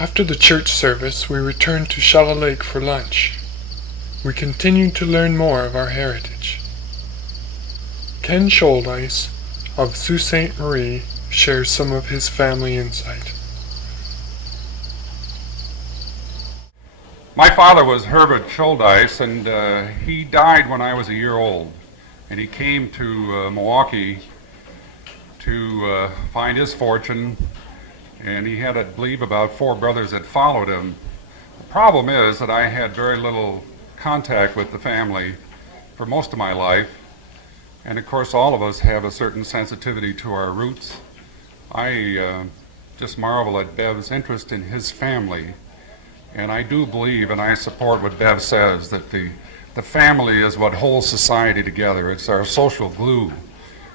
After the church service, we returned to Shallow Lake for lunch. We continued to learn more of our heritage. Ken Shouldice of Sault Ste. Marie shares some of his family insight. My father was Herbert Shouldice, and he died when I was a year old. And he came to Milwaukee to find his fortune, and he had, I believe, about 4 brothers that followed him. The problem is that I had very little contact with the family for most of my life, and of course all of us have a certain sensitivity to our roots. I just marvel at Bev's interest in his family, and I do believe, and I support what Bev says, that the family is what holds society together. It's our social glue.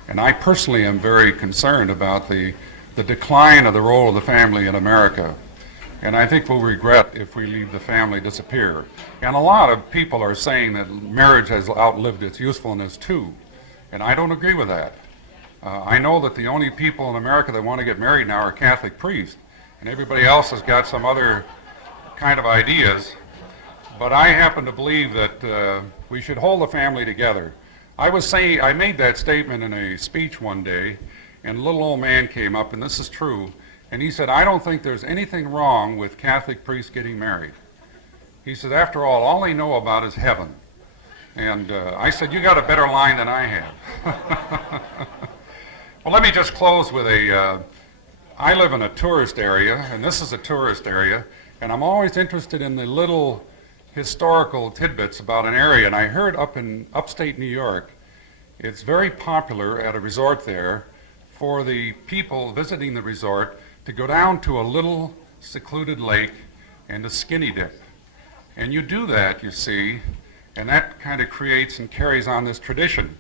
And I personally am very concerned about the decline of the role of the family in America. And I think we'll regret if we leave the family disappear. And a lot of people are saying that marriage has outlived its usefulness too. And I don't agree with that. I know that the only people in America that want to get married now are Catholic priests. And everybody else has got some other kind of ideas. But I happen to believe that we should hold the family together. I made that statement in a speech one day, and a little old man came up, and this is true, and he said, I don't think there's anything wrong with Catholic priests getting married. He said, after all they know about is heaven. And I said, you got a better line than I have. Well, let me just close with I live in a tourist area, and this is a tourist area, and I'm always interested in the little historical tidbits about an area, and I heard up in upstate New York, it's very popular at a resort there for the people visiting the resort to go down to a little secluded lake and to skinny dip. And you do that, you see, and that kind of creates and carries on this tradition.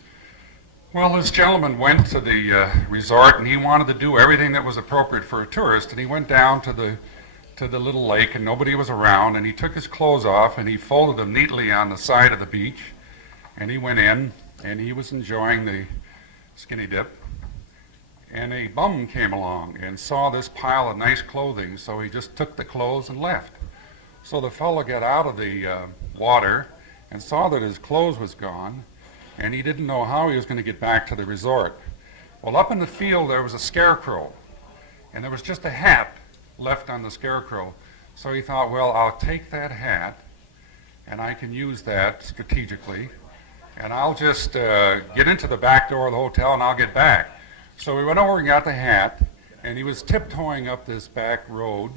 Well, this gentleman went to the resort, and he wanted to do everything that was appropriate for a tourist, and he went down to the little lake, and nobody was around, and he took his clothes off and he folded them neatly on the side of the beach, and he went in and he was enjoying the skinny dip, and a bum came along and saw this pile of nice clothing, so he just took the clothes and left. So the fellow got out of the water and saw that his clothes was gone, and he didn't know how he was going to get back to the resort. Well, up in the field there was a scarecrow, and there was just a hat left on the scarecrow. So he thought, well, I'll take that hat and I can use that strategically, and I'll just get into the back door of the hotel and I'll get back. So he went over and got the hat, and he was tiptoeing up this back road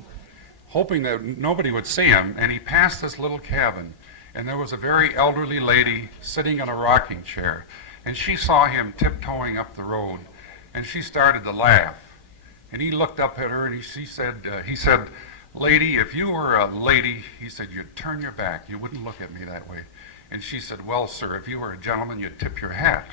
hoping that nobody would see him, and he passed this little cabin, and there was a very elderly lady sitting in a rocking chair, and she saw him tiptoeing up the road, and she started to laugh. And he looked up at her, and he said, "Lady, if you were a lady," he said, "you'd turn your back. You wouldn't look at me that way." And she said, "Well, sir, if you were a gentleman, you'd tip your hat."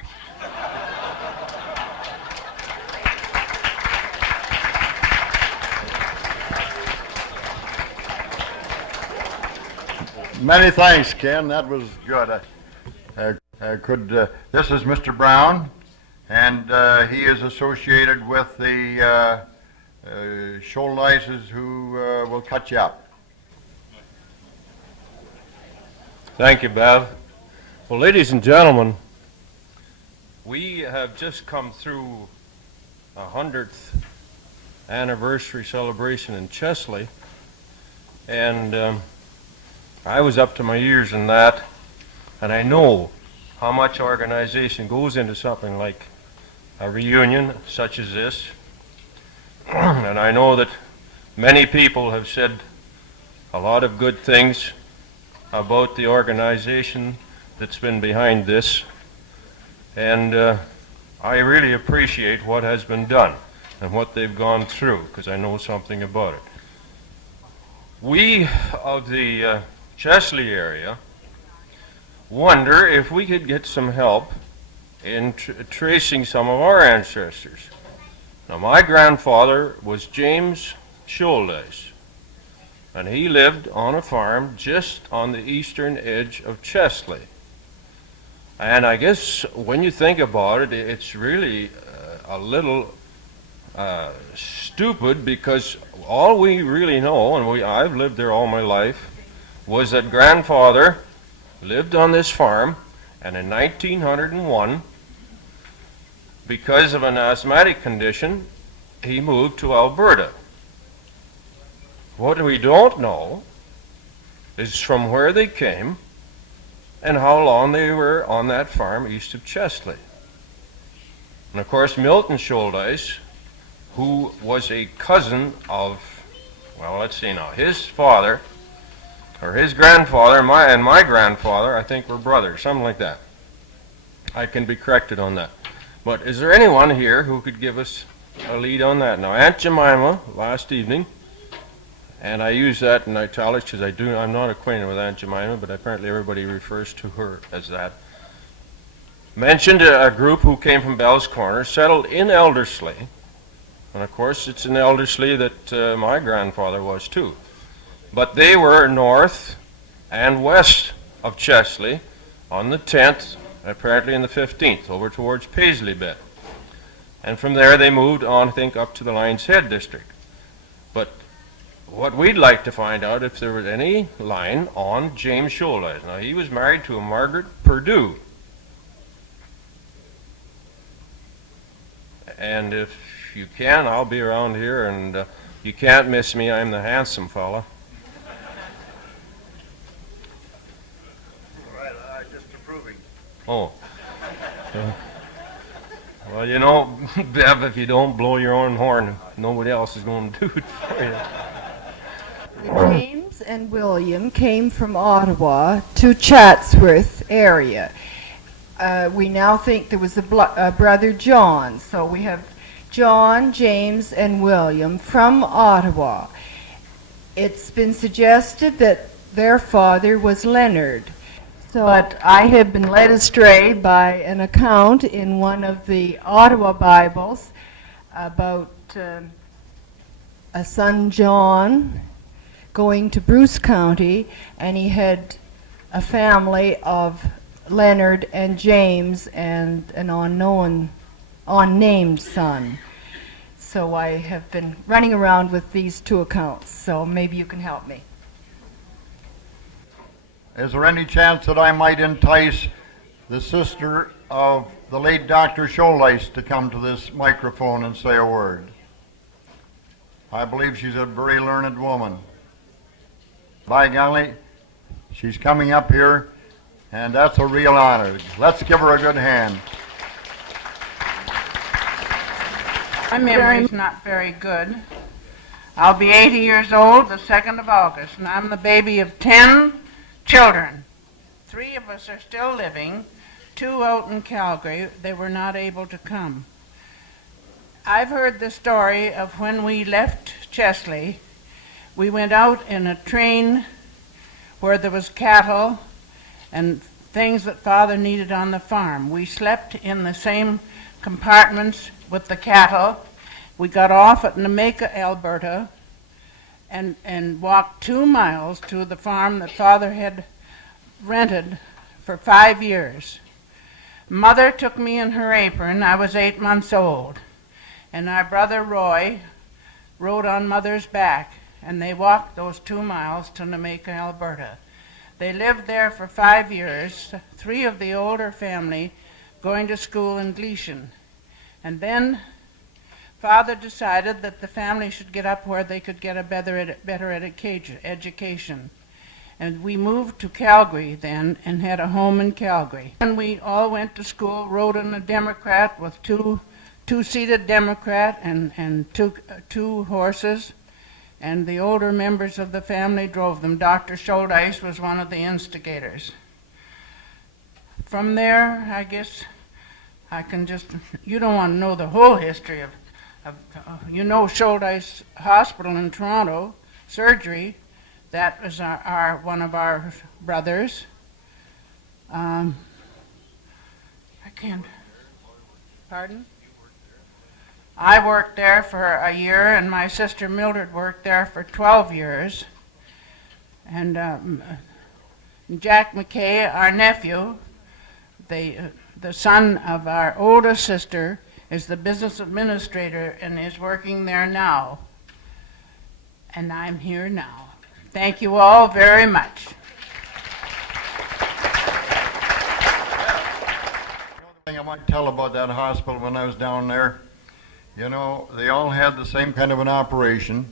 Many thanks, Ken. That was good. This is Mr. Brown, and he is associated with the Shouldices who will cut you up. Thank you, Bev. Well, ladies and gentlemen, we have just come through a 100th anniversary celebration in Chesley, and I was up to my ears in that, and I know how much organization goes into something like a reunion such as this. And I know that many people have said a lot of good things about the organization that's been behind this, and I really appreciate what has been done and what they've gone through, because I know something about it. We of the Chesley area wonder if we could get some help in tracing some of our ancestors. Now, my grandfather was James Shouldice, and he lived on a farm just on the eastern edge of Chesley. And I guess when you think about it, it's really a little stupid, because all we really know, and I've lived there all my life, was that grandfather lived on this farm, and in 1901, because of an asthmatic condition, he moved to Alberta. What we don't know is from where they came and how long they were on that farm east of Chesley. And of course, Milton Shouldice, who was a cousin of, well, let's see now, his father, or his grandfather, and my grandfather, I think were brothers, something like that. I can be corrected on that. But is there anyone here who could give us a lead on that? Now, Aunt Jemima, last evening, and I use that in italics because I'm not acquainted with Aunt Jemima, but apparently everybody refers to her as that, mentioned a group who came from Bell's Corner, settled in Elderslie, and of course it's in Elderslie that my grandfather was too. But they were north and west of Chesley on the 10th, apparently in the 15th, over towards Paisley Bed. And from there they moved on, I think, up to the Lions Head district. But what we'd like to find out if there was any line on James Shouldice. Now, he was married to a Margaret Perdue. And if you can, I'll be around here, and you can't miss me. I'm the handsome fella. Just approving. Oh. Well, you know, Bev, if you don't blow your own horn, nobody else is going to do it for you. James and William came from Ottawa to Chatsworth area. We now think there was a brother John, so we have John, James, and William from Ottawa. It's been suggested that their father was Leonard. But I have been led astray by an account in one of the Ottawa Bibles about a son John going to Bruce County, and he had a family of Leonard and James and an unnamed son. So I have been running around with these two accounts, so maybe you can help me. Is there any chance that I might entice the sister of the late Dr. Shouldice to come to this microphone and say a word? I believe she's a very learned woman. By golly, she's coming up here, and that's a real honor. Let's give her a good hand. My memory's not very good. I'll be 80 years old the 2nd of August, and I'm the baby of 10 children. 3 of us are still living, 2 out in Calgary. They were not able to come. I've heard the story of when we left Chesley. We went out in a train where there was cattle and things that Father needed on the farm. We slept in the same compartments with the cattle. We got off at Mcnichol, Alberta, and walked 2 miles to the farm that Father had rented for 5 years. Mother took me in her apron. I was 8 months old. And our brother Roy rode on Mother's back, and they walked those 2 miles to Mcnichol, Alberta. They lived there for 5 years, 3 of the older family going to school in Gleason. And then Father decided that the family should get up where they could get a better education. And we moved to Calgary then and had a home in Calgary. And we all went to school, rode in a Democrat with two-seated Democrat and two horses. And the older members of the family drove them. Dr. Shouldice was one of the instigators. From there, I guess I can just, you don't want to know the whole history of you know, Shouldice Hospital in Toronto, surgery. That was one of our brothers. I can't, pardon? I worked there for a year, and my sister Mildred worked there for 12 years. And Jack McKay, our nephew, the son of our oldest sister, is the business administrator and is working there now. And I'm here now. Thank you all very much. The thing I might tell about that hospital when I was down there, you know, they all had the same kind of an operation.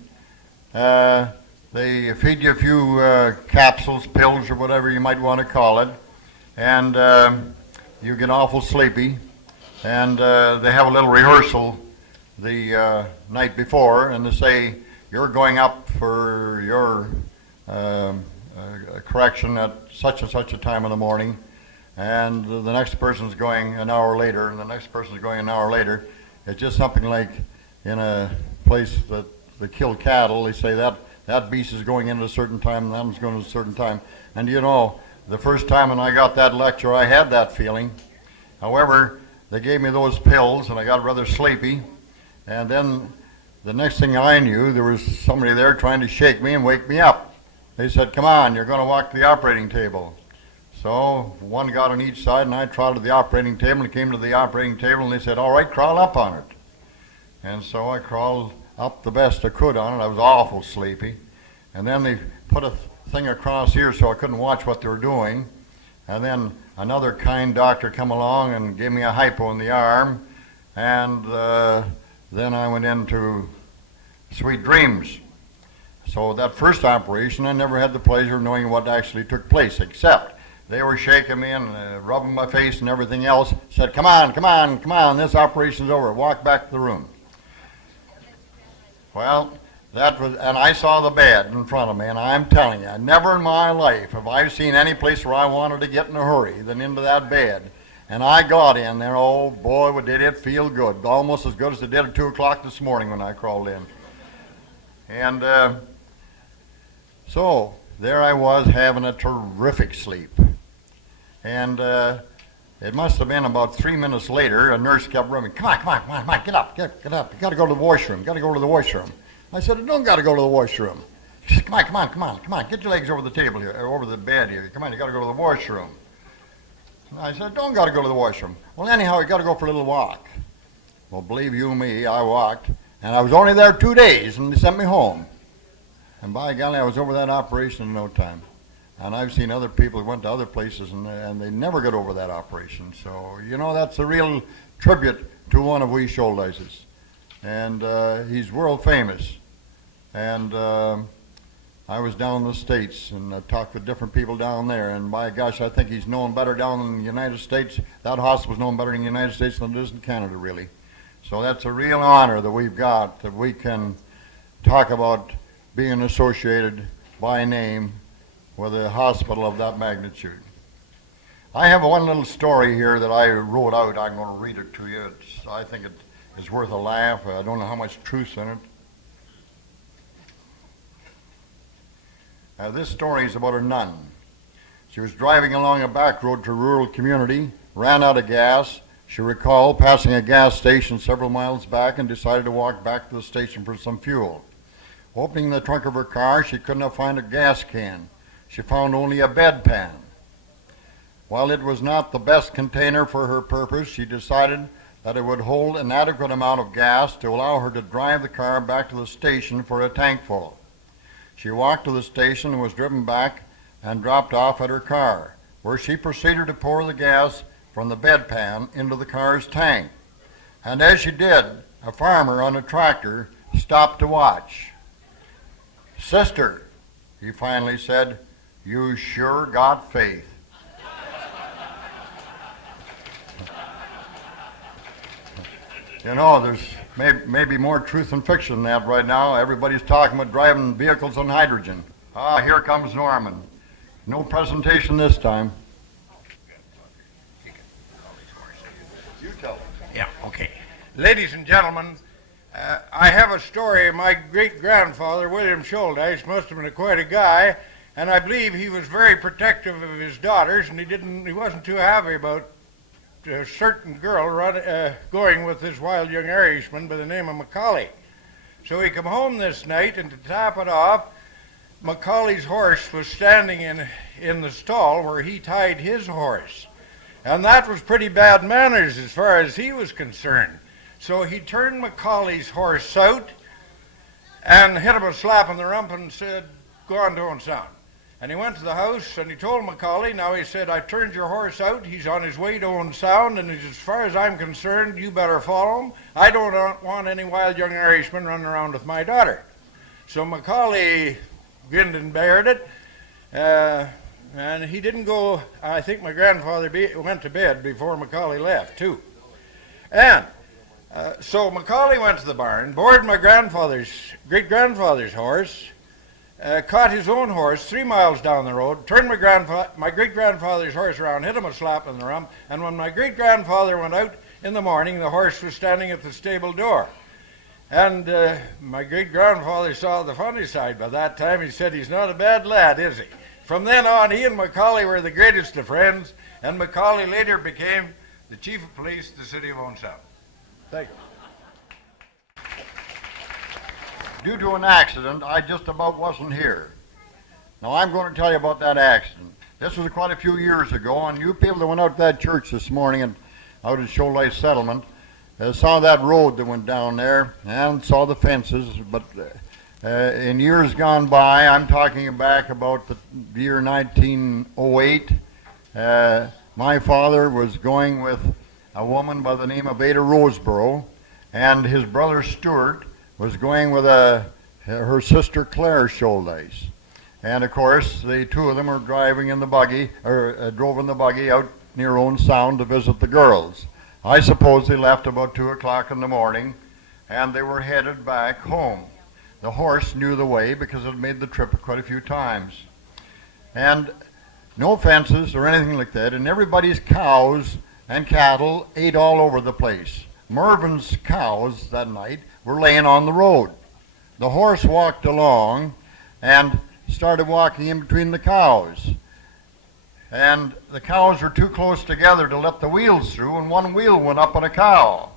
They feed you a few capsules, pills, or whatever you might want to call it, and you get awful sleepy. And they have a little rehearsal the night before, and they say, you're going up for your correction at such and such a time in the morning, and the next person's going an hour later, and the next person's going an hour later. It's just something like in a place that they kill cattle, they say that beast is going in at a certain time, and that one's going at a certain time. And you know, the first time when I got that lecture, I had that feeling. However, they gave me those pills, and I got rather sleepy. And then the next thing I knew, there was somebody there trying to shake me and wake me up. They said, come on, you're going to walk to the operating table. So one got on each side, and I trotted to the operating table and came to the operating table, and they said, all right, crawl up on it. And so I crawled up the best I could on it. I was awful sleepy. And then they put a thing across here so I couldn't watch what they were doing. And then another kind doctor come along and gave me a hypo in the arm. And then I went into sweet dreams. So that first operation, I never had the pleasure of knowing what actually took place, except they were shaking me and rubbing my face and everything else. Said, come on, come on, come on, this operation's over. Walk back to the room. Well, that was, and I saw the bed in front of me, and I'm telling you, never in my life have I seen any place where I wanted to get in a hurry than into that bed. And I got in there, oh boy, did it feel good. Almost as good as it did at 2 o'clock this morning when I crawled in. And so there I was having a terrific sleep. And it must have been about 3 minutes later, a nurse kept running, come on, come on, come on, come on, get up, get up. You got to go to the washroom, got to go to the washroom. I said, I don't got to go to the washroom. She said, come on, come on, come on, come on, get your legs over the table here, or over the bed here. Come on, you got to go to the washroom. I said, don't got to go to the washroom. Well, anyhow, you got to go for a little walk. Well, believe you me, I walked, and I was only there 2 days, and they sent me home. And by golly, I was over that operation in no time. And I've seen other people who went to other places, and they never got over that operation. So, you know, that's a real tribute to one of we Shouldices. And he's world famous. And I was down in the States and talked with different people down there, and by gosh, I think he's known better down in the United States. That hospital's known better in the United States than it is in Canada, really. So that's a real honor that we've got, that we can talk about being associated by name with a hospital of that magnitude. I have one little story here that I wrote out. I'm going to read it to you. I think it is worth a laugh. I don't know how much truth's in it. This story is about a nun. She was driving along a back road to a rural community, ran out of gas. She recalled passing a gas station several miles back and decided to walk back to the station for some fuel. Opening the trunk of her car, she could not find a gas can. She found only a bedpan. While it was not the best container for her purpose, she decided that it would hold an adequate amount of gas to allow her to drive the car back to the station for a tank full. She walked to the station and was driven back and dropped off at her car, where she proceeded to pour the gas from the bedpan into the car's tank. And as she did, a farmer on a tractor stopped to watch. "Sister," he finally said, "you sure got faith." You know, there's maybe more truth than fiction in that right now. Everybody's talking about driving vehicles on hydrogen. Ah, here comes Norman. No presentation this time. You tell them. Yeah, okay. Ladies and gentlemen, I have a story. My great-grandfather, William Shouldice, must have been quite a guy, and I believe he was very protective of his daughters, and he wasn't too happy about a certain girl going with this wild young Irishman by the name of Mcnichol. So he come home this night, and to top it off, Macaulay's horse was standing in the stall where he tied his horse. And that was pretty bad manners as far as he was concerned. So he turned Macaulay's horse out and hit him a slap in the rump and said, "Go on to Owen Sound." And he went to the house and he told Mcnichol, now he said, "I've turned your horse out. He's on his way to Owen Sound, and as far as I'm concerned, you better follow him. I don't want any wild young Irishman running around with my daughter." So Macaulay grinned and bared it, and he didn't go. I think my grandfather went to bed before Macaulay left, too. And so Macaulay went to the barn, boarded my great-grandfather's horse, caught his own horse 3 miles down the road, turned my great-grandfather's horse around, hit him a slap in the rump, and when my great-grandfather went out in the morning, the horse was standing at the stable door. And my great-grandfather saw the funny side by that time. He said, "He's not a bad lad, is he?" From then on, he and Macaulay were the greatest of friends, and Macaulay later became the chief of police of the city of Owen Sound. Thank you. Due to an accident, I just about wasn't here. Now, I'm going to tell you about that accident. This was quite a few years ago, and you people that went out to that church this morning and out at Shouldice Settlement saw that road that went down there and saw the fences, but in years gone by, I'm talking back about the year 1908, my father was going with a woman by the name of Ada Roseborough, and his brother Stuart was going with her sister Claire Shouldice. And of course, the two of them were driving in the buggy, or drove in the buggy out near Owen Sound to visit the girls. I suppose they left about 2 o'clock in the morning, and they were headed back home. The horse knew the way because it had made the trip quite a few times. And no fences or anything like that, and everybody's cows and cattle ate all over the place. Mervin's cows that night were laying on the road. The horse walked along and started walking in between the cows. And the cows were too close together to let the wheels through, and one wheel went up on a cow.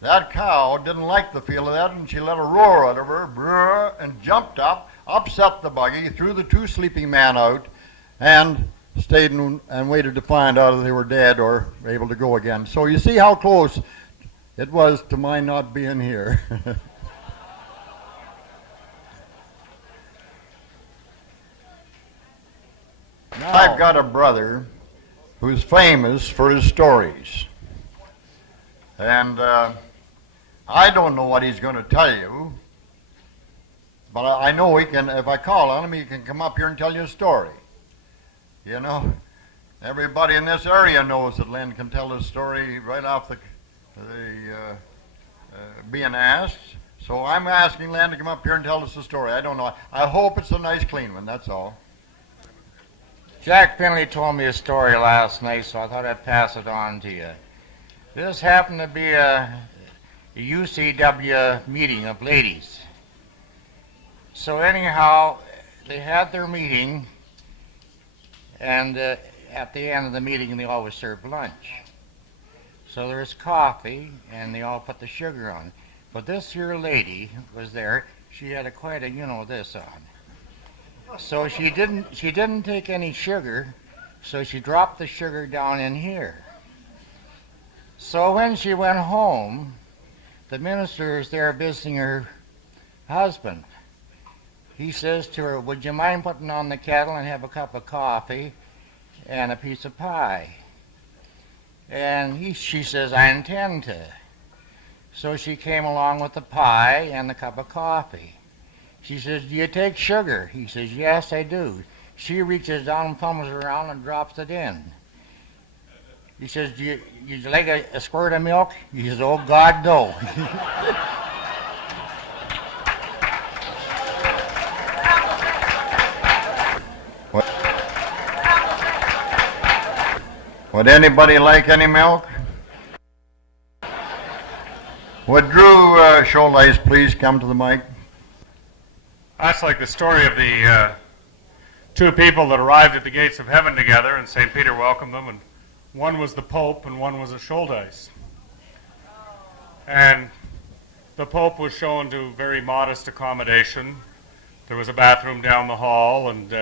That cow didn't like the feel of that, and she let a roar out of her, brrr, and jumped up, upset the buggy, threw the two sleeping men out, and stayed and waited to find out if they were dead or able to go again. So you see how close it was to my not being here. Now, I've got a brother who's famous for his stories. And I don't know what he's going to tell you, but I know he can, if I call on him, he can come up here and tell you a story. You know, everybody in this area knows that Len can tell a story right off the being asked. So I'm asking Len to come up here and tell us a story. I don't know. I hope it's a nice, clean one, that's all. Jack Finley told me a story last night, so I thought I'd pass it on to you. This happened to be a UCW meeting of ladies. So anyhow, they had their meeting, and at the end of the meeting, they always served lunch. So there was coffee, and they all put the sugar on. But this here lady was there. She had quite a this on. So she didn't take any sugar, so she dropped the sugar down in here. So when she went home, the minister was there visiting her husband. He says to her, "Would you mind putting on the kettle and have a cup of coffee and a piece of pie?" And she says, "I intend to." So she came along with the pie and the cup of coffee. She says, "Do you take sugar?" He says, "Yes, I do." She reaches down and fumbles around and drops it in. He says, "Do you like a squirt of milk?" He says, "Oh, God, no." Would anybody like any milk? Would Drew Shouldice please come to the mic? That's like the story of the two people that arrived at the gates of heaven together, and St. Peter welcomed them, and one was the Pope and one was a Shouldice. And the Pope was shown to very modest accommodation. There was a bathroom down the hall, and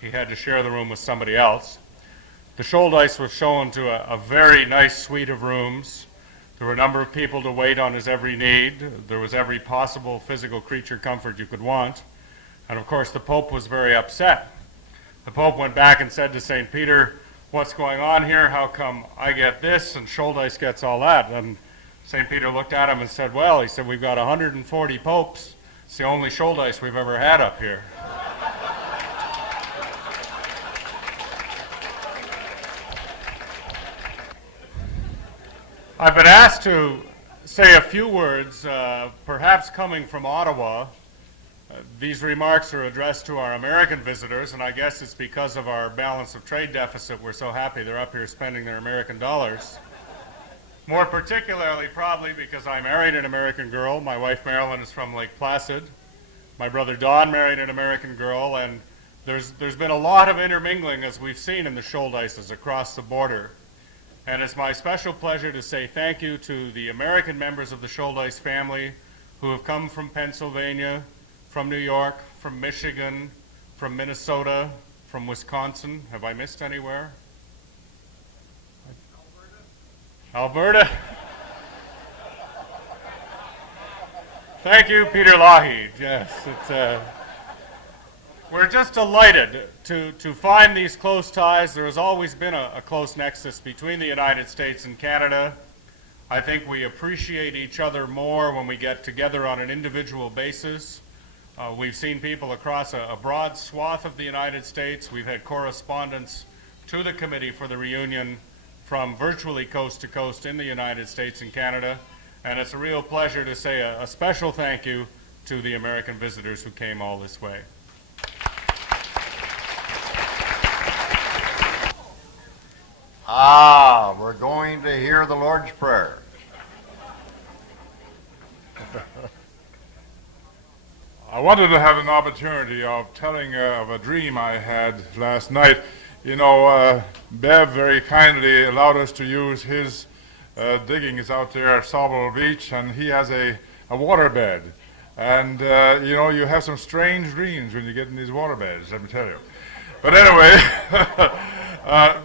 he had to share the room with somebody else. The Shouldice was shown to a very nice suite of rooms There were a number of people to wait on his every need. There was every possible physical creature comfort you could want. And of course, the Pope was very upset. The Pope went back and said to St. Peter, "What's going on here? How come I get this and Shouldice gets all that?" And St. Peter looked at him and said, "Well," he said, "we've got 140 popes. It's the only Shouldice we've ever had up here." I've been asked to say a few words, perhaps coming from Ottawa. These remarks are addressed to our American visitors, and I guess it's because of our balance of trade deficit we're so happy they're up here spending their American dollars. More particularly, probably because I married an American girl. My wife Marilyn is from Lake Placid. My brother Don married an American girl, and there's been a lot of intermingling, as we've seen in the Shouldices across the border. And it's my special pleasure to say thank you to the American members of the Shouldice family who have come from Pennsylvania, from New York, from Michigan, from Minnesota, from Wisconsin. Have I missed anywhere? Alberta. Thank you, Peter Lougheed. Yes, we're just delighted to find these close ties. There has always been a close nexus between the United States and Canada. I think we appreciate each other more when we get together on an individual basis. We've seen people across a broad swath of the United States. We've had correspondence to the Committee for the Reunion from virtually coast to coast in the United States and Canada. And it's a real pleasure to say a special thank you to the American visitors who came all this way. We're going to hear the Lord's Prayer. I wanted to have an opportunity of telling of a dream I had last night. You know, Bev very kindly allowed us to use his diggings out there at Sawville Beach, and he has a waterbed. And, you know, you have some strange dreams when you get in these waterbeds, let me tell you. But anyway,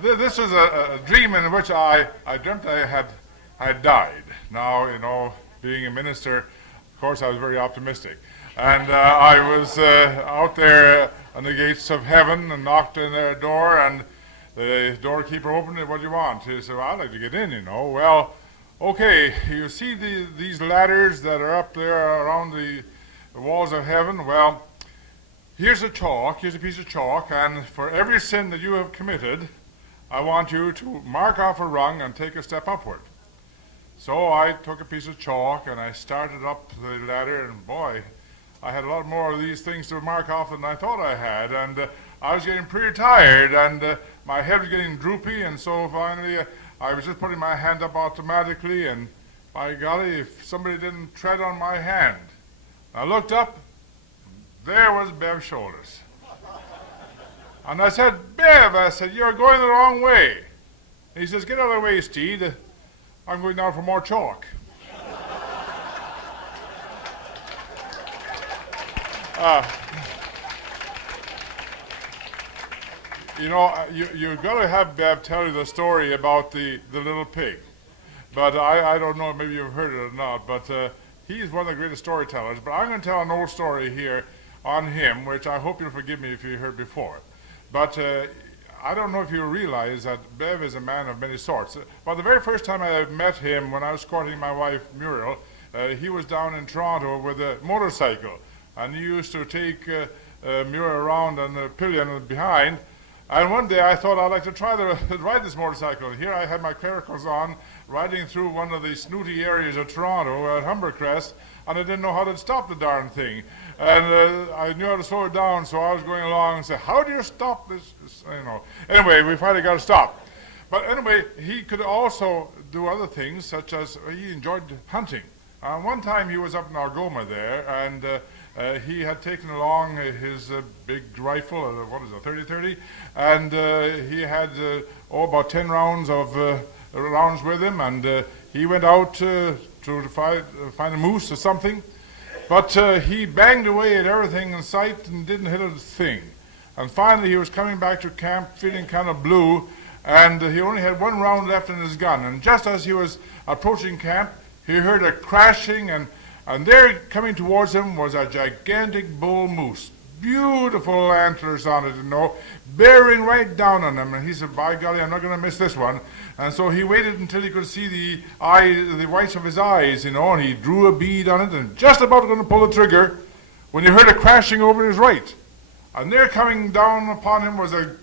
this is a dream in which I dreamt I had died. Now, you know, being a minister, of course, I was very optimistic. And I was out there on the gates of heaven and knocked on their door, and the doorkeeper opened it. "What do you want?" He said, "Well, I'd like to get in, you know." "Well, okay, you see these ladders that are up there around the walls of heaven? Well, here's a piece of chalk, and for every sin that you have committed, I want you to mark off a rung and take a step upward." So I took a piece of chalk and I started up the ladder, and boy, I had a lot more of these things to mark off than I thought I had, and I was getting pretty tired, and my head was getting droopy, and so finally I was just putting my hand up automatically, and by golly, if somebody didn't tread on my hand. I looked up, there was Bev Shouldice. And I said, "Bev," I said, "you're going the wrong way." And he says, "Get out of the way, Steed. I'm going down for more chalk." You know, you've got to have Bev tell you the story about the little pig. But I don't know, maybe you've heard it or not, but he's one of the greatest storytellers. But I'm going to tell an old story here on him, which I hope you'll forgive me if you heard before. But I don't know if you realize that Bev is a man of many sorts. Well, the very first time I met him when I was courting my wife Muriel, he was down in Toronto with a motorcycle. And he used to take Muriel around on the pillion behind. And one day I thought I'd like to try to ride this motorcycle. Here I had my clericals on, riding through one of the snooty areas of Toronto at Humbercrest, and I didn't know how to stop the darn thing. And I knew how to slow it down, so I was going along and said, "How do you stop this?" You know. Anyway, we finally got to stop. But anyway, he could also do other things, such as he enjoyed hunting. One time he was up in Algoma there, and he had taken along his big rifle, what is it, 30-30, and he had about 10 rounds with him, and he went out to find a moose or something, but he banged away at everything in sight and didn't hit a thing. And finally he was coming back to camp feeling kind of blue, and he only had one round left in his gun. And just as he was approaching camp, he heard a crashing, and there coming towards him was a gigantic bull moose. Beautiful antlers on it, bearing right down on him. And he said, by golly, I'm not going to miss this one. And so he waited until he could see the whites of his eyes, and he drew a bead on it, and just about going to pull the trigger when he heard a crashing over his right. And there coming down upon him was a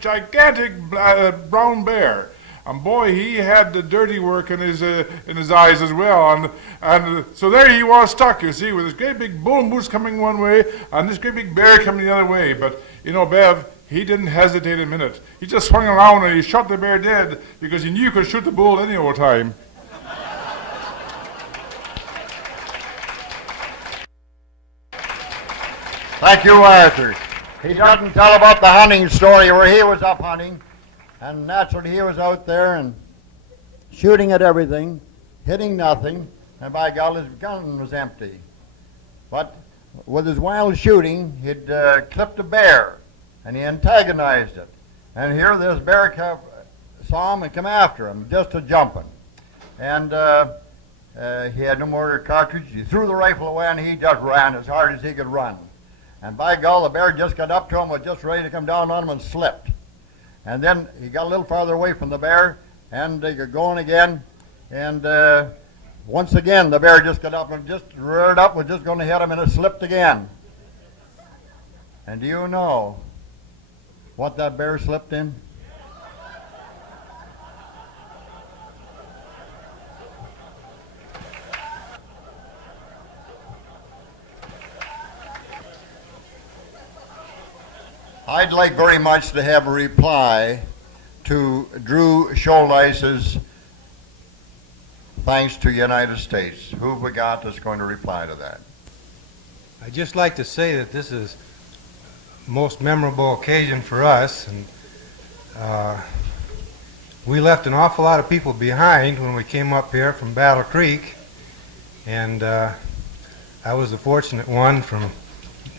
gigantic brown bear. And boy, he had the dirty work in his eyes as well. And so there he was stuck, you see, with this great big bull moose coming one way and this great big bear coming the other way. But, Bev, he didn't hesitate a minute. He just swung around and he shot the bear dead because he knew he could shoot the bull any old time. Thank you, Arthur. He doesn't tell about the hunting story where he was up hunting. And naturally, he was out there and shooting at everything, hitting nothing, and by God, his gun was empty. But with his wild shooting, he'd clipped a bear, and he antagonized it. And here this bear saw him and come after him, just a jumping. And he had no more cartridge. He threw the rifle away, and he just ran as hard as he could run. And by God, the bear just got up to him, was just ready to come down on him, and slipped. And then he got a little farther away from the bear, and they got going again. And once again, the bear just got up and just reared up, was just going to hit him, and it slipped again. And do you know what that bear slipped in? I'd like very much to have a reply to Drew Shouldice's thanks to the United States. Who have we got that's going to reply to that? I'd just like to say that this is the most memorable occasion for us, and we left an awful lot of people behind when we came up here from Battle Creek, and I was the fortunate one from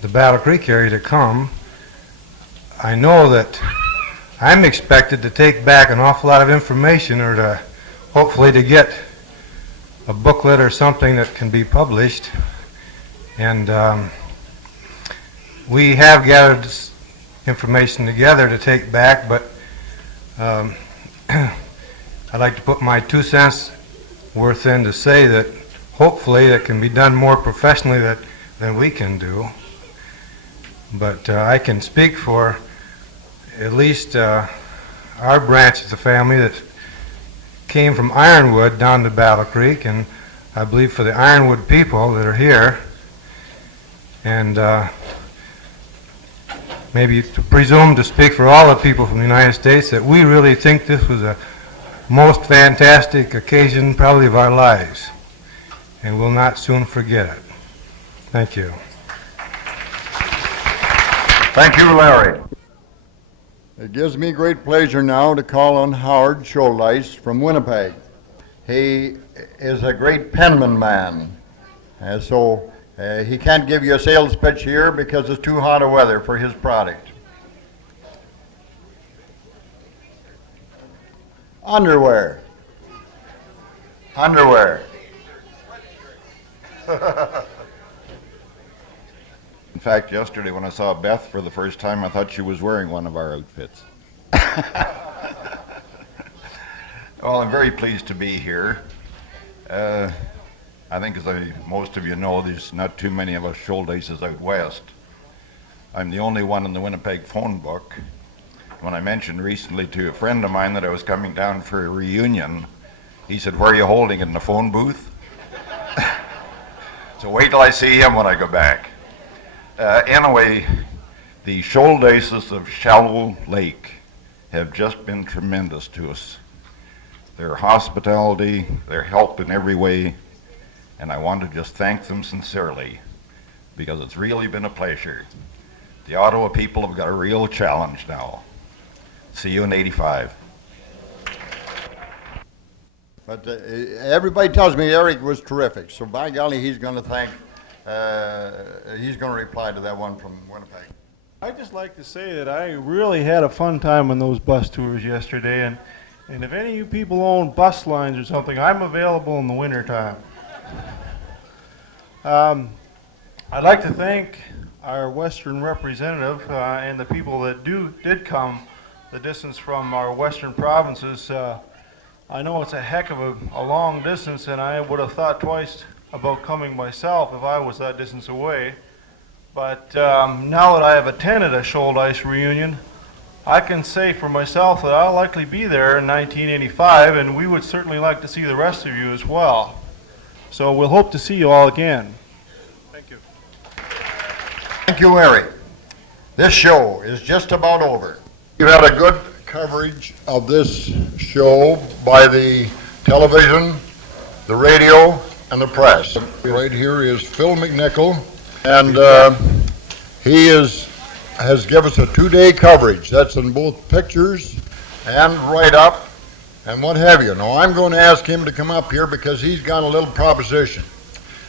the Battle Creek area to come. I know that I'm expected to take back an awful lot of information, or to hopefully to get a booklet or something that can be published. And we have gathered this information together to take back, but I'd like to put my 2 cents worth in to say that hopefully it can be done more professionally than we can do. But I can speak for at least our branch of the family that came from Ironwood down to Battle Creek, and I believe for the Ironwood people that are here, and maybe to presume to speak for all the people from the United States, that we really think this was a most fantastic occasion probably of our lives, and we'll not soon forget it. Thank you. Thank you, Larry. It gives me great pleasure now to call on Howard Shouldice from Winnipeg. He is a great penman man, so he can't give you a sales pitch here because it's too hot a weather for his product. Underwear. Underwear. In fact, yesterday when I saw Beth for the first time, I thought she was wearing one of our outfits. Well, I'm very pleased to be here. I think, as most of you know, there's not too many of us Shouldices out west. I'm the only one in the Winnipeg phone book. When I mentioned recently to a friend of mine that I was coming down for a reunion, he said, "Where are you holding it, in the phone booth?" So wait till I see him when I go back. Anyway, the Shouldices of Shallow Lake have just been tremendous to us. Their hospitality, their help in every way, and I want to just thank them sincerely, because it's really been a pleasure. The Ottawa people have got a real challenge now. See you in '85. But everybody tells me Eric was terrific, so by golly, he's going to reply to that one from Winnipeg. I'd just like to say that I really had a fun time on those bus tours yesterday, and if any of you people own bus lines or something, I'm available in the wintertime. I'd like to thank our Western representative and the people that did come the distance from our Western provinces. I know it's a heck of a long distance, and I would have thought twice about coming myself if I was that distance away. But now that I have attended a Shouldice reunion, I can say for myself that I'll likely be there in 1985, and we would certainly like to see the rest of you as well. So we'll hope to see you all again. Thank you. Thank you, Eric. This show is just about over. You had a good coverage of this show by the television, the radio, and the press. Right here is Phil Mcnichol, and he has given us a 2-day coverage. That's in both pictures and write-up and what have you. Now, I'm going to ask him to come up here because he's got a little proposition.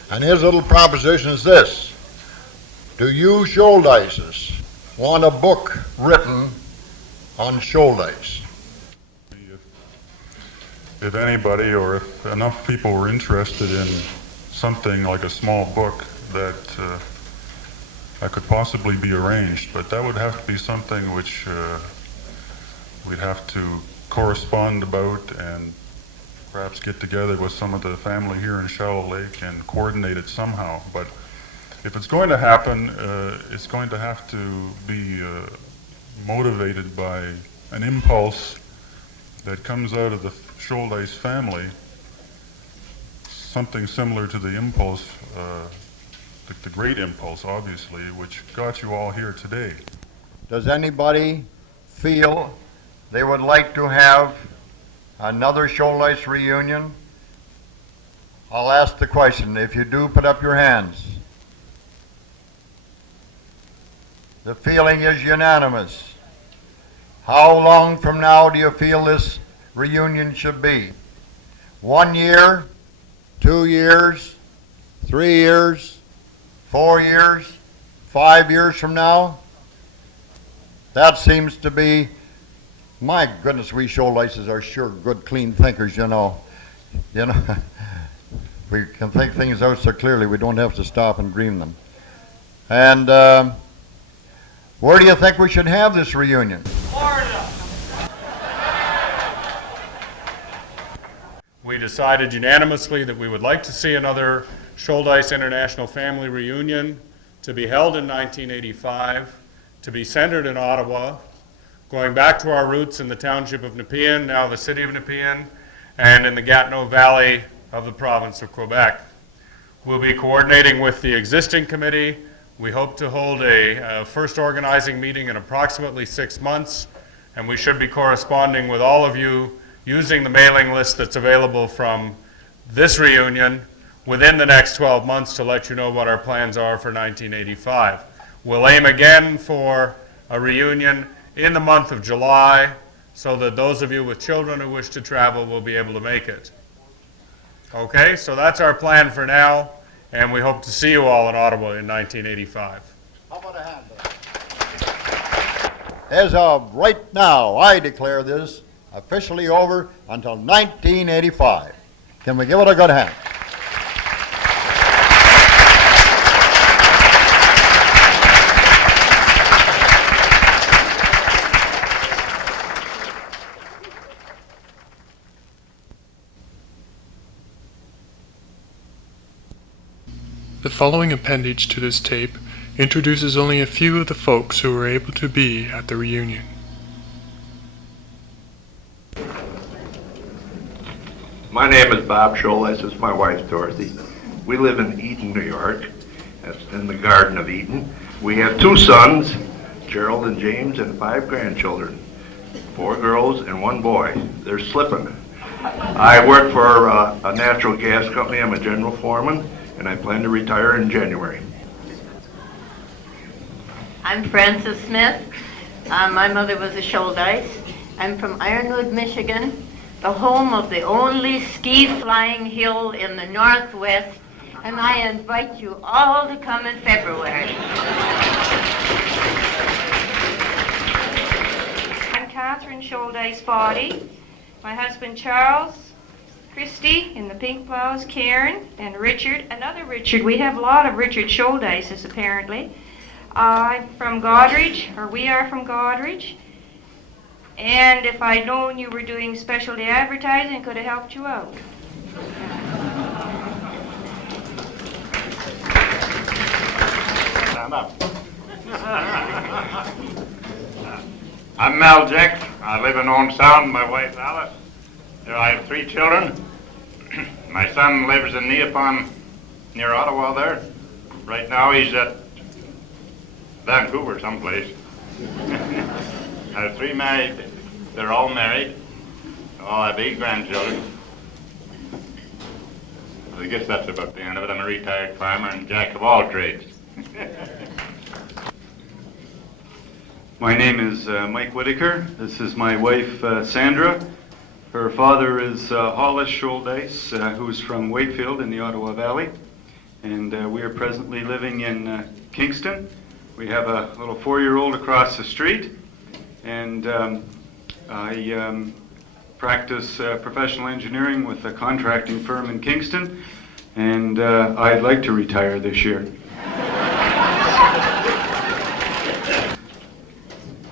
And his little proposition is this: do you Shouldices want a book written on Shouldice? If anybody or if enough people were interested in something like a small book that could possibly be arranged, but that would have to be something which we'd have to correspond about and perhaps get together with some of the family here in Shallow Lake and coordinate it somehow. But if it's going to happen, it's going to have to be motivated by an impulse that comes out of the Shouldice family, something similar to the impulse, the great impulse, obviously, which got you all here today. Does anybody feel they would like to have another Shouldice reunion? I'll ask the question. If you do, put up your hands. The feeling is unanimous. How long from now do you feel this reunion should be? 1 year, 2 years, 3 years, 4 years, 5 years from now? That seems to be, my goodness, we Shouldices are sure good, clean thinkers, you know. We can think things out so clearly we don't have to stop and dream them. And where do you think we should have this reunion? Florida. We decided unanimously that we would like to see another Shouldice International Family Reunion to be held in 1985, to be centered in Ottawa, going back to our roots in the township of Nepean, now the city of Nepean, and in the Gatineau Valley of the province of Quebec. We'll be coordinating with the existing committee. We hope to hold a first organizing meeting in approximately 6 months, and we should be corresponding with all of you using the mailing list that's available from this reunion within the next 12 months to let you know what our plans are for 1985. We'll aim again for a reunion in the month of July so that those of you with children who wish to travel will be able to make it. Okay, so that's our plan for now, and we hope to see you all in Ottawa in 1985. How about a hand? As of right now, I declare this officially over until 1985. Can we give it a good hand? The following appendage to this tape introduces only a few of the folks who were able to be at the reunion. My name is Bob Shouldice. This is my wife, Dorothy. We live in Eden, New York. That's in the Garden of Eden. We have 2 sons, Gerald and James, and 5 grandchildren, 4 girls and 1 boy. They're slipping. I work for a natural gas company. I'm a general foreman, and I plan to retire in January. I'm Frances Smith. My mother was a Shouldice. I'm from Ironwood, Michigan, the home of the only ski-flying hill in the Northwest, and I invite you all to come in February. Catherine Shouldice Foddy, my husband Charles, Christy in the pink blouse, Karen, and Richard, another Richard. We have a lot of Richard Shouldices apparently. I'm from Goderich, or we are from Goderich. And if I'd known you were doing specialty advertising, I could have helped you out. Stand up. I'm Mel Jack. I live in Owen Sound. My wife Alice. I have 3 children. My son lives in Neapolitan, near Ottawa there. Right now he's at Vancouver someplace. I have 3 married. They're all married. All have 8 grandchildren. I guess that's about the end of it. I'm a retired farmer and jack of all trades. My name is Mike Whitaker. This is my wife Sandra. Her father is Hollis Shouldice, who's from Wakefield in the Ottawa Valley. And we are presently living in Kingston. We have a little 4-year-old across the street. And I practice professional engineering with a contracting firm in Kingston. And I'd like to retire this year.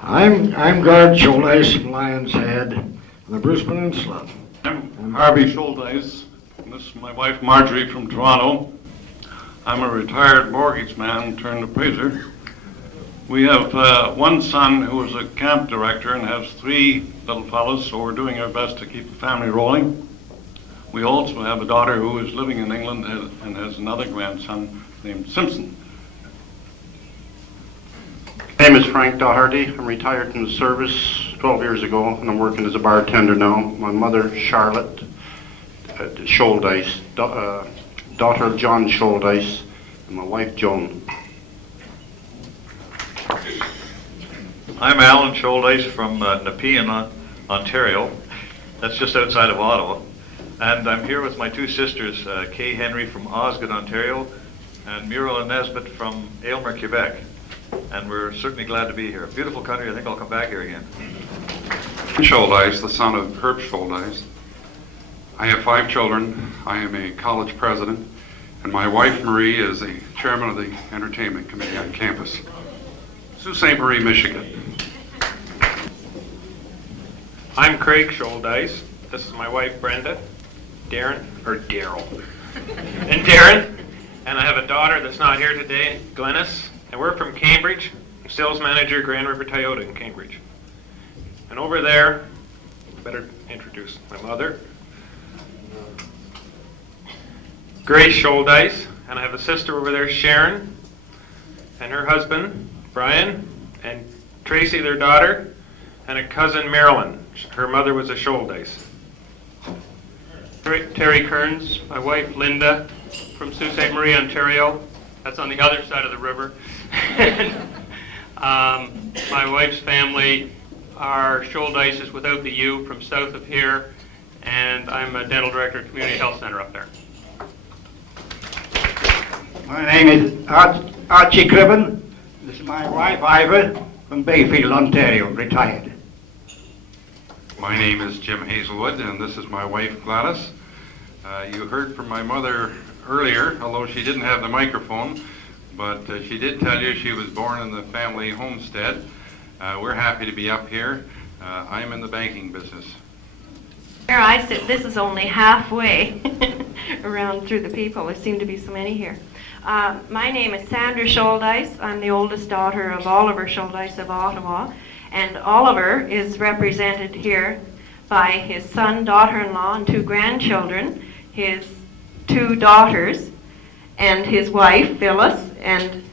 I'm Gord Shouldice from Lion's Head, on the Bruce Peninsula. I'm Harvey Shouldice. This is my wife Marjorie from Toronto. I'm a retired mortgage man turned appraiser. We have 1 son who is a camp director and has 3 little fellows, so we're doing our best to keep the family rolling. We also have a daughter who is living in England and has another grandson named Simpson. My name is Frank Doherty. I'm retired from the service 12 years ago, and I'm working as a bartender now. My mother, Charlotte Shouldice, daughter of John Shouldice, and my wife, Joan. I'm Alan Shouldice from Nepean, Ontario. That's just outside of Ottawa. And I'm here with my 2 sisters, Kay Henry from Osgood, Ontario, and Muriel Nesbitt from Aylmer, Quebec. And we're certainly glad to be here. Beautiful country. I think I'll come back here again. Shouldice, the son of Herb Shouldice. I have 5 children. I am a college president, and my wife Marie is the chairman of the entertainment committee on campus. Sault Ste. Marie, Michigan. I'm Craig Shouldice. This is my wife Brenda, Daryl, and Darren, and I have a daughter that's not here today, Glennis. And we're from Cambridge, sales manager, Grand River Toyota in Cambridge. And over there, better introduce my mother, Grace Shouldice, and I have a sister over there, Sharon, and her husband, Brian, and Tracy, their daughter, and a cousin, Marilyn. Her mother was a Shouldice. Terry Kearns, my wife, Linda, from Sault Ste. Marie, Ontario. That's on the other side of the river. My wife's family are Shouldices without the U from south of here, and I'm a dental director at Community Health Center up there. My name is Archie Cribben. This is my wife Ivor from Bayfield, Ontario, retired. My name is Jim Hazelwood, and this is my wife Gladys. You heard from my mother earlier, although she didn't have the microphone, but she did tell you she was born in the family homestead. We're happy to be up here. I'm in the banking business. Where I sit, this is only halfway around through the people. There seem to be so many here. My name is Sandra Shouldice. I'm the oldest daughter of Oliver Shouldice of Ottawa, and Oliver is represented here by his son, daughter-in-law, and 2 grandchildren, his 2 daughters, and his wife, Phyllis, and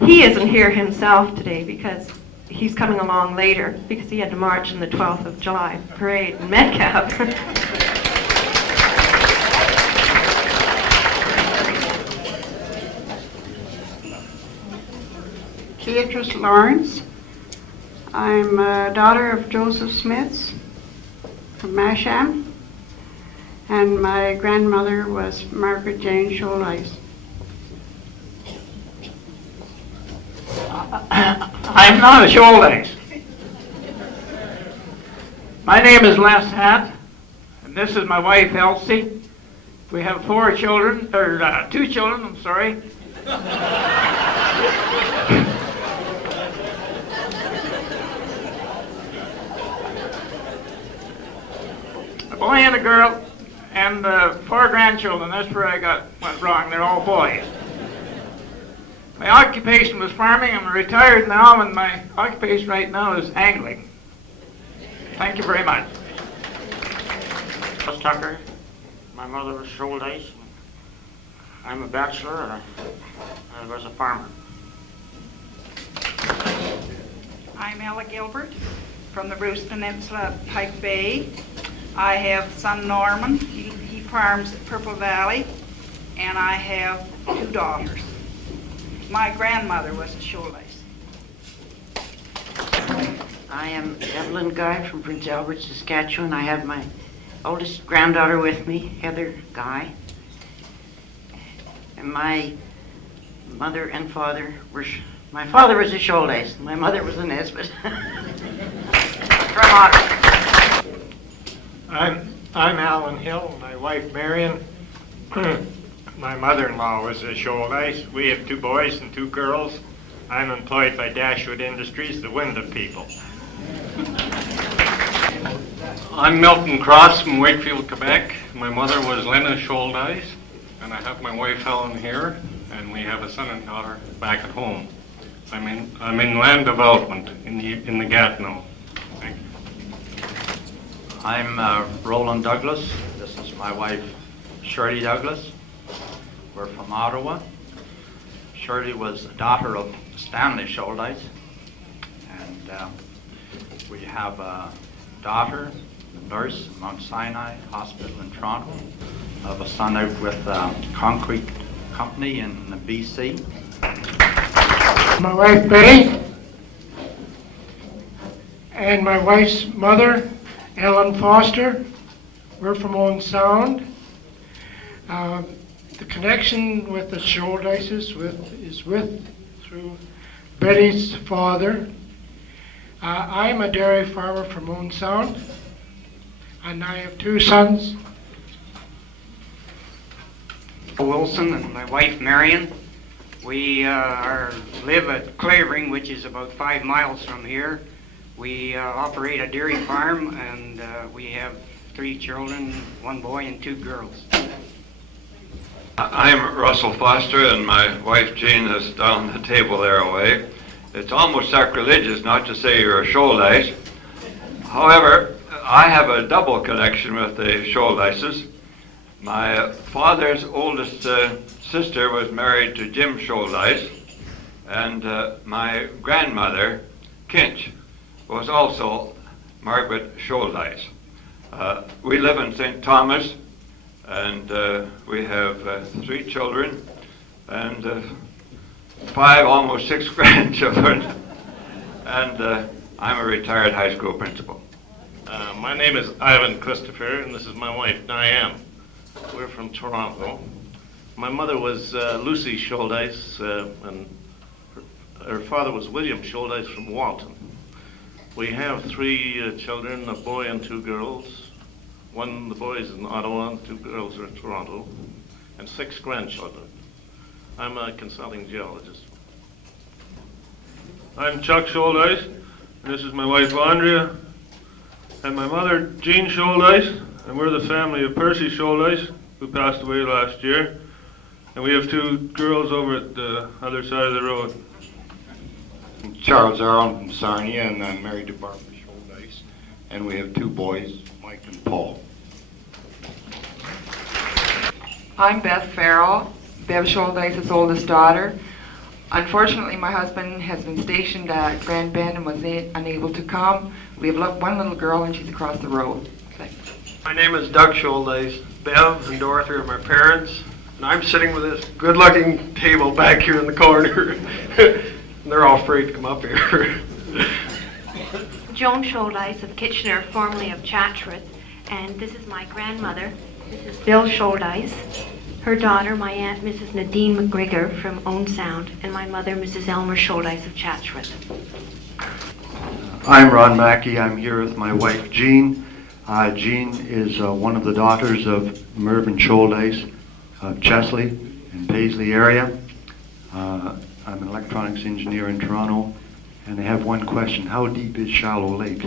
he isn't here himself today because he's coming along later because he had to march in the 12th of July parade in Metcalf. Beatrice Lawrence. I'm a daughter of Joseph Smiths from Masham, and my grandmother was Margaret Jane Shouldice. I'm not a Shouldice. My name is Les Hatt, and this is my wife Elsie. We have 4 children, or 2 children, I'm sorry. A boy and a girl, and 4 grandchildren. That's where I went wrong. They're all boys. My occupation was farming. I'm retired now, and my occupation right now is angling. Thank you very much. Tucker. My mother was Shouldice. I'm a bachelor, and I was a farmer. I'm Ella Gilbert from the Bruce Peninsula, Pike Bay. I have son Norman. He farms at Purple Valley, and I have 2 daughters. My grandmother was a Shouldice. I am Evelyn Guy from Prince Albert, Saskatchewan. I have my oldest granddaughter with me, Heather Guy. And my mother and father were, my father was a Shouldice, my mother was a Nesbitt. From Ottawa. I'm Alan Hill, my wife Marion. My mother-in-law was a Shouldice. We have 2 boys and 2 girls. I'm employed by Dashwood Industries, the window people. I'm Milton Cross from Wakefield, Quebec. My mother was Lena Shouldice, and I have my wife Helen here, and we have a son and daughter back at home. I'm in land development in the Gatineau. Thank you. I'm Roland Douglas. This is my wife Shirley Douglas. We're from Ottawa. Shirley was the daughter of Stanley Shouldice, and we have a daughter, a nurse at Mount Sinai Hospital in Toronto. I have a son out with a concrete company in BC. My wife Betty, and my wife's mother, Ellen Foster. We're from Owen Sound. The connection with the Shouldices is through Betty's father. I'm a dairy farmer from Owen Sound, and I have 2 sons. Wilson and my wife Marion. We live at Clavering, which is about 5 miles from here. We operate a dairy farm, and we have 3 children, 1 boy and 2 girls. I'm Russell Foster, and my wife Jean is down the table there away. It's almost sacrilegious not to say you're a Shouldice. However, I have a double connection with the Shouldices. My father's oldest sister was married to Jim Shouldice, and my grandmother, Kinch, was also Margaret Shouldice. We live in St. Thomas, and we have 3 children and 5, almost 6 grandchildren, and I'm a retired high school principal. My name is Ivan Christopher, and this is my wife Diane. We're from Toronto. My mother was Lucy Shouldice, and her father was William Shouldice from Walton. We have 3 children, a boy and 2 girls. The boy is in Ottawa, and 2 girls are in Toronto, and 6 grandchildren. I'm a consulting geologist. I'm Chuck Shouldice, and this is my wife Andrea, and my mother Jean Shouldice, and we're the family of Percy Shouldice, who passed away last year. And we have 2 girls over at the other side of the road. I'm Charles Arlen from Sarnia, and I'm married to Barbara Shouldice, and we have 2 boys, Mike and Paul. I'm Beth Farrell, Bev Shouldice's oldest daughter. Unfortunately, my husband has been stationed at Grand Bend and was unable to come. We have 1 little girl, and she's across the road. Thanks. My name is Doug Shouldice. Bev and Dorothy are my parents, and I'm sitting with this good-looking table back here in the corner. And they're all afraid to come up here. Joan Shouldice of Kitchener, formerly of Chatsworth, and this is my grandmother. This is Bill Shouldice. Her daughter, my aunt, Mrs. Nadine McGregor from Owen Sound, and my mother, Mrs. Elmer Shouldice of Chatsworth. I'm Ron Mackey. I'm here with my wife, Jean. Jean is one of the daughters of Mervyn Shouldice of Chesley and Paisley area. I'm an electronics engineer in Toronto, and I have one question. How deep is Shallow Lake?